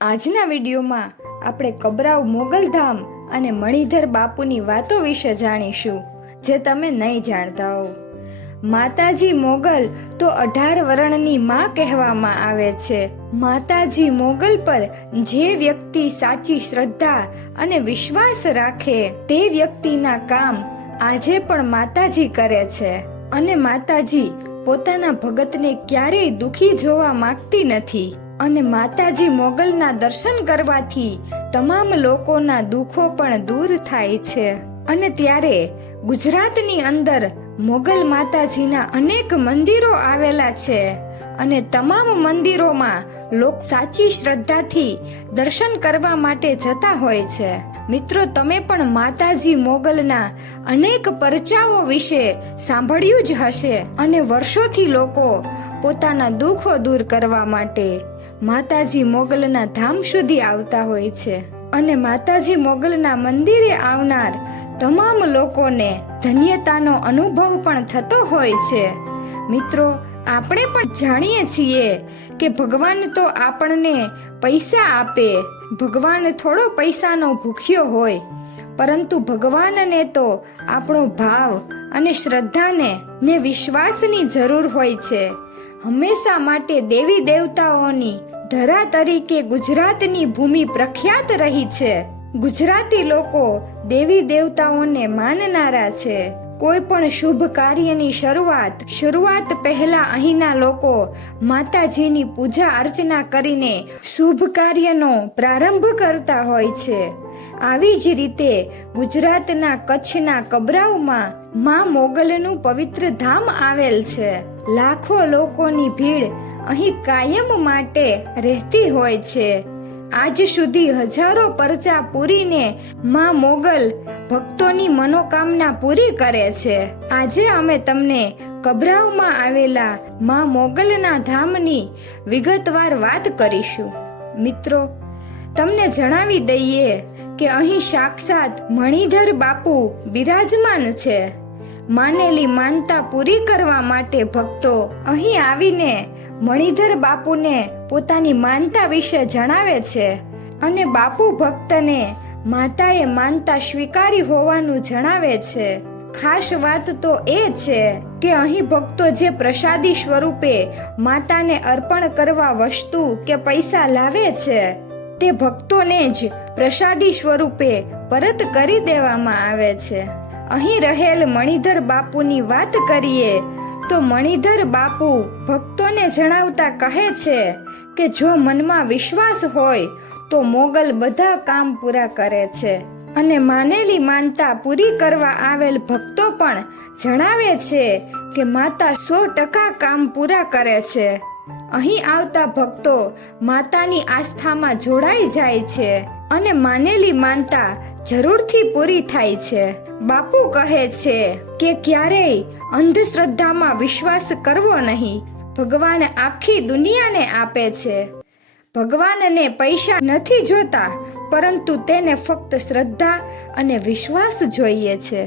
આજના વિડીયોમાં આપણે કબરાવ મોગલધામ અને મણિધર બાપુની વાતો વિશે જાણીશું જે તમે નહીં જાણતા હો. માતાજી મોગલ તો 18 વર્ણની માં કહેવામાં આવે છે. માતાજી મોગલ પર જે વ્યક્તિ સાચી શ્રદ્ધા અને વિશ્વાસ રાખે તે વ્યક્તિના કામ આજે પણ માતાજી કરે છે અને માતાજી પોતાના ભગતને ક્યારેય દુખી જોવા માંગતી નથી. અને માતાજી મોગલના દર્શન કરવાથી તમામ લોકોના દુઃખો પણ દૂર થાય છે. અને ત્યારે ગુજરાતની અંદર મોગલ માતાજીના અનેક મંદિરો આવેલા છે અને તમામ મંદિરોમાં લોક સાચી શ્રદ્ધાથી દર્શન કરવા માટે જતા હોય છે. મિત્રો, તમે પણ માતાજી મોગલના અનેક પરચાઓ વિશે સાંભળ્યું જ હશે અને વર્ષોથી લોકો પોતાના દુઃખો દૂર કરવા માટે માતાજી મોગલના ધામ સુધી આવતા હોય છે. અને માતાજી મોગલના મંદિરે આવનાર તમામ લોકોને ધન્યતાનો અનુભવ પણ થતો હોય છે. મિત્રો, આપણે પણ જાણીએ છીએ કે ભગવાન તો આપણને પૈસા આપે, ભગવાન થોડો પૈસાનો ભૂખ્યો હોય, પરંતુ ભગવાનને તો આપણો ભાવ અને શ્રદ્ધાને ને વિશ્વાસની જરૂર હોય છે. હંમેશા માટે દેવી દેવતાઓની ધરા તરીકે ગુજરાતની ભૂમિ પ્રખ્યાત રહી છે. ગુજરાતી લોકો દેવી દેવતાઓને માનનારા છે. કોઈ પણ શુભ કાર્યની શરૂઆત પહેલા અહીંના લોકો માતાજીની પૂજા અર્ચના કરીને શુભ કાર્યનો પ્રારંભ કરતા હોય છે. આવી જ રીતે ગુજરાતના કચ્છના કબરાવમાં માં મોગલનું પવિત્ર ધામ આવેલ છે. લાખો લોકોની ભીડ અહીં કાયમ માટે રહેતી હોય છે. આજ સુધી હજારો પરચા પૂરીને માં મોગલ ભક્તોની મનોકામના પૂરી કરે છે. આજે અમે તમને કબરાવમાં આવેલા માં મોગલના ધામની વિગતવાર વાત કરીશું. મિત્રો, તમને જણાવી દઈએ કે અહીં સાક્ષાત મણિધર બાપુ બિરાજમાન છે. માનેલી માનતા પૂરી કરવા માટે ભક્તો અહીં આવીને મણિધર બાપુને પોતાની માનતા વિશે જણાવે છે અને બાપુ ભક્તને માતાએ માનતા સ્વીકારી હોવાનું જણાવે છે. ખાસ વાત તો એ છે કે અહીં ભક્તો જે પ્રસાદી સ્વરૂપે માતાને અર્પણ કરવા વસ્તુ કે પૈસા લાવે છે તે ભક્તોને જ પ્રસાદી સ્વરૂપે પરત કરી દેવામાં આવે છે. અહીં રહેલ મણિધર બાપુની વાત કરીએ તો મણિધર બાપુ ભક્તોને જણાવતા કહે છે કે જો મનમાં વિશ્વાસ હોય તો મોગલ બધા કામ પૂરા કરે છે. અને માનેલી માનતા પૂરી કરવા આવેલ ભક્તો પણ જણાવે છે કે માતા 100% કામ પૂરા કરે છે. અહીં આવતા ભક્તો માતાની આસ્થામાં જોડાઈ જાય છે અને માનેલી માનતા જરૂરથી પૂરી થાય છે. બાપુ કહે છે કે ક્યારેય અંધશ્રદ્ધામાં વિશ્વાસ કરવો નહીં. ભગવાન આખી દુનિયાને આપે છે. ભગવાનને પૈસા નથી જોતા, પરંતુ તેને ફક્ત શ્રદ્ધા અને વિશ્વાસ જોઈએ છે.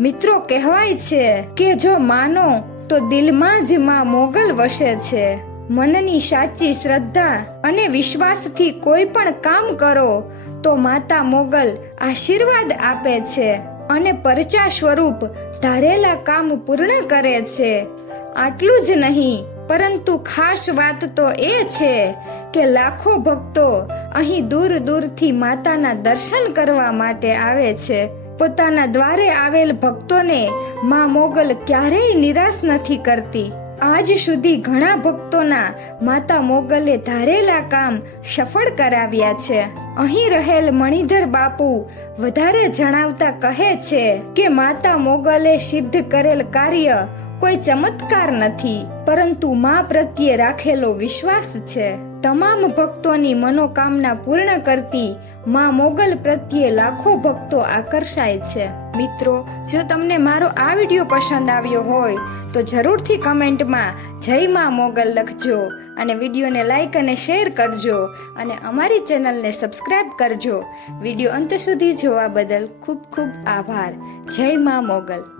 મિત્રો, કહેવાય છે કે જો માનો તો દિલમાં જ માં મોગલ વસે છે. મનની સાચી શ્રદ્ધા અને વિશ્વાસથી કોઈ પણ કામ કરો તો માતા મોગલ આશીર્વાદ આપે છે અને પરચા સ્વરૂપ ધારેલા કામ પૂર્ણ કરે છે. આટલું જ નહીં, પરંતુ ખાસ વાત તો એ છે કે લાખો ભક્તો અહીં દૂર દૂરથી માતાના દર્શન કરવા માટે આવે છે. પોતાના દ્વારે આવેલ ભક્તોને માં મોગલ ક્યારેય નિરાશ નથી કરતી. આજ સુધી ઘણા ભક્તોના માતા મોગલે ધારેલા કામ સફળ કરાવ્યા છે. અહીં રહેલ મણિધર બાપુ વધારે જણાવતા કહે છે કે માતા મોગલે સિદ્ધ કરેલ કાર્ય કોઈ ચમત્કાર નથી, પરંતુ માં પ્રત્યે રાખેલો વિશ્વાસ છે. તમામ ભક્તોની મનોકામના પૂર્ણ કરતી માં મોગલ પ્રત્યે લાખો ભક્તો આકર્ષાય છે. મિત્રો, જો તમને મારો આ વિડીયો પસંદ આવ્યો હોય તો જરૂરથી કમેન્ટમાં જય માં મોગલ લખજો અને વિડીયોને લાઈક અને શેર કરજો અને અમારી ચેનલને સબસ્ક્રાઇબ કરજો. વિડીયો અંત સુધી જોવા બદલ ખૂબ ખૂબ આભાર. જય માં મોગલ.